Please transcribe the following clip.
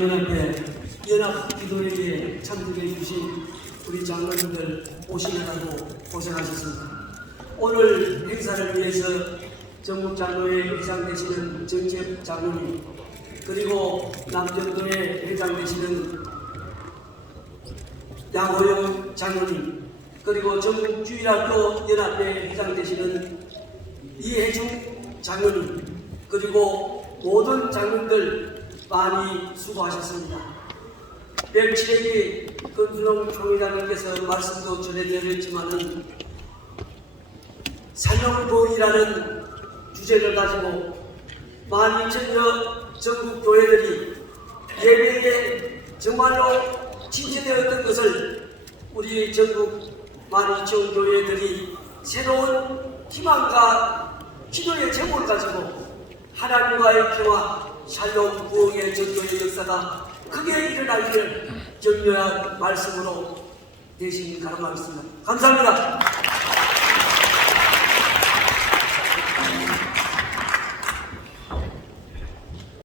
연합회 연합 기도회에 참석해 주신 우리 장로님들 오시느라고 고생하셨습니다. 오늘 행사를 위해서 전국 장로회 회장 되시는 정재엽 장로님 그리고 남전도회 회장 되시는 양호영 장로님 그리고 전국 주일학교 연합회 회장 되시는 이혜중 장로님 그리고 모든 장로님들 많이 수고하셨습니다. 107회기 건순홍 총회장님께서 말씀도 전해드렸지만은 사명보이라는 주제를 가지고 12,000여 전국 교회들이 예배에 정말로 진체되었던 것을 우리 전국 12,000 교회들이 새로운 희망과 기도의 제목을 가지고 하나님과의 평화, 샬롬, 부흥의 전도의 역사가 크게 일어나기를 격려한 말씀으로 대신 가름하겠습니다. 감사합니다.